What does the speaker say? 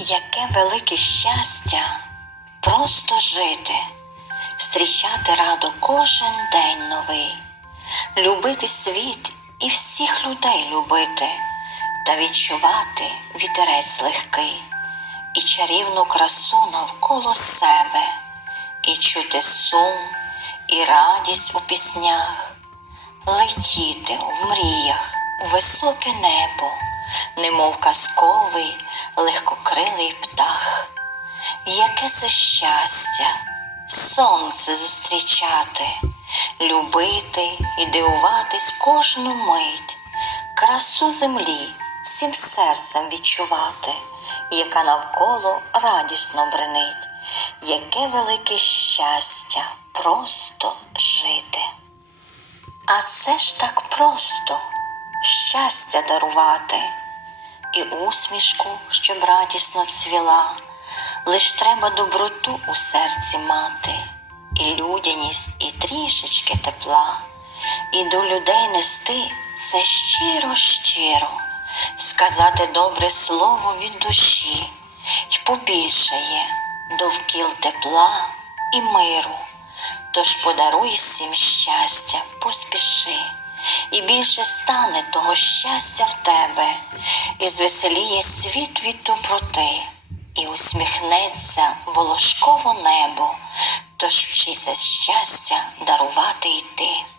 Яке велике щастя просто жити, зустрічати радо кожен день новий, любити світ і всіх людей любити, та відчувати вітерець легкий, і чарівну красу навколо себе, і чути сум, і радість у піснях, летіти в мріях високе небо, немов казковий легкокрилий птах. Яке це щастя, сонце зустрічати, любити і дивуватись кожну мить, красу землі всім серцем відчувати, яка навколо радісно бренить, яке велике щастя просто жити. А це ж так просто щастя дарувати. І усмішку, щоб радісно цвіла, лиш треба доброту у серці мати, і людяність, і трішечки тепла, і до людей нести це щиро, щиро, сказати добре слово від душі, й побільшає довкіл тепла і миру. Тож подаруй всім щастя, поспіши, і більше стане того щастя в тебе, і звеселіє світ від доброти, і усміхнеться волошково небо, тож вчися щастя дарувати й ти.